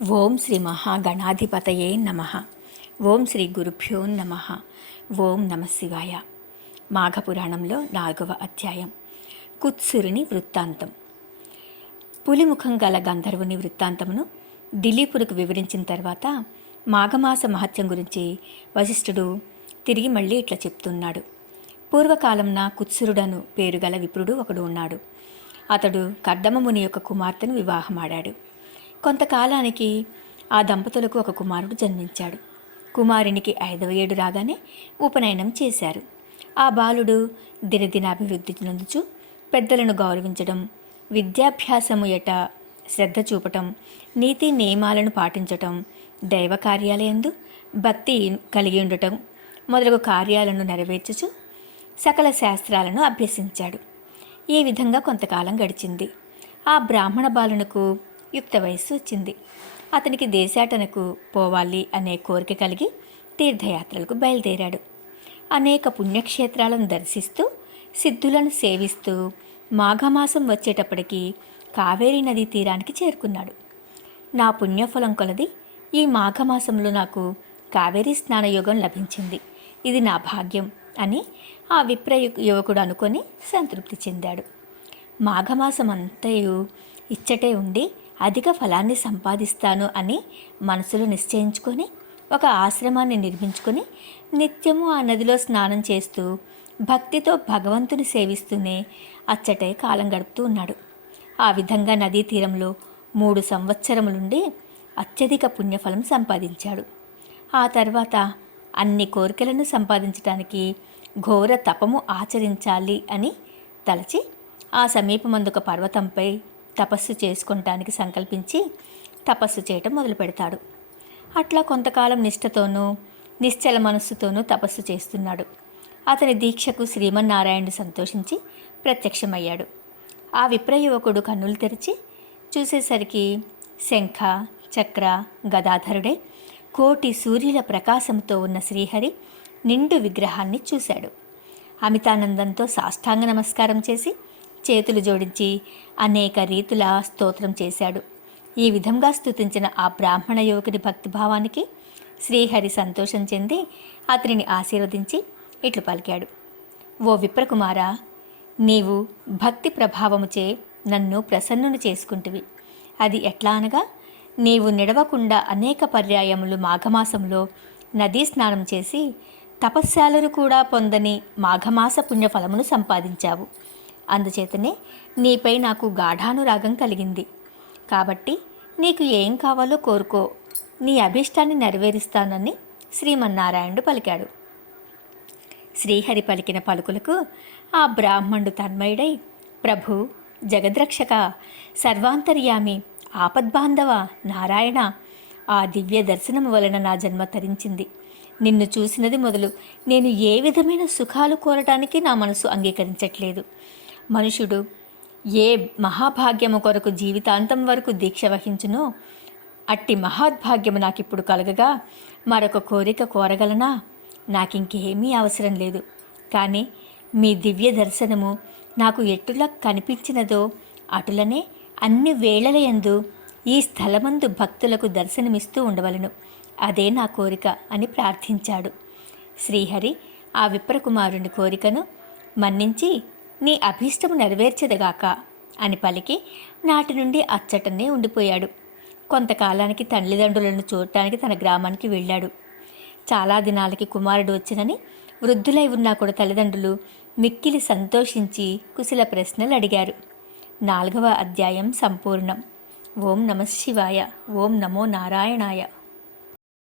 ఓం శ్రీ మహాగణాధిపతయే నమ. ఓం శ్రీ గురుభ్యో నమ. ఓం నమ శివాయ. మాఘపురాణంలో 4వ అధ్యాయం కుత్సురుని వృత్తాంతం. పులిముఖం గల గంధర్వుని వృత్తాంతమును దిలీపునికి వివరించిన తర్వాత మాఘమాస మహత్యం గురించి వశిష్ఠుడు తిరిగి మళ్ళీ ఇట్లా చెప్తున్నాడు. పూర్వకాలంన కుత్సురుడను పేరుగల విప్రుడు ఒకడు ఉన్నాడు. అతడు కర్దమముని యొక్క కుమార్తెను వివాహమాడాడు. కొంతకాలానికి ఆ దంపతులకు ఒక కుమారుడు జన్మించాడు. కుమారునికి 5వ ఏడు రాగానే ఉపనయనం చేశారు. ఆ బాలుడు దినదినాభివృద్ధి చెందుచు పెద్దలను గౌరవించడం, విద్యాభ్యాసము ఎట శ్రద్ధ చూపటం, నీతి నియమాలను పాటించటం, దైవ కార్యాలయందు భక్తి కలిగి ఉండటం మొదలగు కార్యాలను నెరవేర్చుచు సకల శాస్త్రాలను అభ్యసించాడు. ఈ విధంగా కొంతకాలం గడిచింది. ఆ బ్రాహ్మణ బాలునకు యుక్త వయస్సు వచ్చింది. అతనికి దేశాటనకు పోవాలి అనే కోరిక కలిగి తీర్థయాత్రలకు బయలుదేరాడు. అనేక పుణ్యక్షేత్రాలను దర్శిస్తూ సిద్ధులను సేవిస్తూ మాఘమాసం వచ్చేటప్పటికి కావేరీ నదీ తీరానికి చేరుకున్నాడు. నా పుణ్యఫలం కొలది ఈ మాఘమాసంలో నాకు కావేరీ స్నానయోగం లభించింది, ఇది నా భాగ్యం అని ఆ విప్ర యువకుడు అనుకొని సంతృప్తి చెందాడు. మాఘమాసం అంతయు ఇచ్చటే ఉండి అధిక ఫలాన్ని సంపాదిస్తాను అని మనసులో నిశ్చయించుకొని ఒక ఆశ్రమాన్ని నిర్మించుకొని నిత్యము ఆ నదిలో స్నానం చేస్తూ భక్తితో భగవంతుని సేవిస్తూనే అచ్చటే కాలం గడుపుతూ ఉన్నాడు. ఆ విధంగా నదీ తీరంలో 3 సంవత్సరములుండి అత్యధిక పుణ్యఫలం సంపాదించాడు. ఆ తర్వాత అన్ని కోరికలను సంపాదించడానికి ఘోర తపము ఆచరించాలి అని తలచి ఆ సమీపమందొక పర్వతంపై తపస్సు చేసుకుంటానికి సంకల్పించి తపస్సు చేయటం మొదలు పెడతాడు. అట్లా కొంతకాలం నిష్ఠతోనూ నిశ్చల మనస్సుతోనూ తపస్సు చేస్తున్నాడు. అతని దీక్షకు శ్రీమన్నారాయణుడు సంతోషించి ప్రత్యక్షమయ్యాడు. ఆ విప్రయువకుడు కన్నులు తెరిచి చూసేసరికి శంఖ చక్ర గదాధరుడే కోటి సూర్యుల ప్రకాశంతో ఉన్న శ్రీహరి నిండు విగ్రహాన్ని చూశాడు. అమితానందంతో సాష్టాంగ నమస్కారం చేసి చేతులు జోడించి అనేక రీతుల స్తోత్రం చేశాడు. ఈ విధంగా స్తుతించిన ఆ బ్రాహ్మణ యువకుని భక్తిభావానికి శ్రీహరి సంతోషం చెంది అతనిని ఆశీర్వదించి ఇట్లు పలికాడు. ఓ విప్రకుమారా, నీవు భక్తి ప్రభావముచే నన్ను ప్రసన్నుని చేసుకుంటివి. అది ఎట్లా అనగా, నీవు నిడవకుండా అనేక పర్యాయములు మాఘమాసంలో నదీ స్నానం చేసి తపస్శాలను కూడా పొందని మాఘమాస పుణ్యఫలమును సంపాదించావు. అందుచేతనే నీపై నాకు గాఢానురాగం కలిగింది. కాబట్టి నీకు ఏం కావాలో కోరుకో, నీ అభీష్టాన్ని నెరవేరుస్తానని శ్రీమన్నారాయణుడు పలికాడు. శ్రీహరి పలికిన పలుకులకు ఆ బ్రాహ్మణుడు తన్మయుడై, ప్రభు, జగద్రక్షక, సర్వాంతర్యామి, ఆపద్బాంధవ నారాయణ, ఆ దివ్య దర్శనము వలన నా జన్మ తరించింది. నిన్ను చూసినది మొదలు నేను ఏ విధమైన సుఖాలు కోరటానికి నా మనసు అంగీకరించట్లేదు. మనుషుడు ఏ మహాభాగ్యము కొరకు జీవితాంతం వరకు దీక్ష వహించునో అట్టి మహాద్భాగ్యము నాకిప్పుడు కలగగా మరొక కోరిక కోరగలనా? నాకింకేమీ అవసరం లేదు. కానీ మీ దివ్య దర్శనము నాకు ఎటులా కనిపించినదో అటులనే అన్ని వేళలయందు ఈ స్థలమందు భక్తులకు దర్శనమిస్తూ ఉండవలను. అదే నా కోరిక అని ప్రార్థించాడు. శ్రీహరి ఆ విప్రకుమారుని కోరికను మన్నించి నీ అభీష్టము నెరవేర్చెదగాక అని పలికి నాటి నుండి అచ్చటనే ఉండిపోయాడు. కొంతకాలానికి తల్లిదండ్రులను చూడటానికి తన గ్రామానికి వెళ్ళాడు. చాలా దినాలకి కుమారుడు వచ్చినని వృద్ధులై ఉన్నా కూడా తల్లిదండ్రులు మిక్కిలి సంతోషించి కుశల ప్రశ్నలు అడిగారు. 4వ అధ్యాయం సంపూర్ణం. ఓం నమః శివాయ. ఓం నమో నారాయణాయ.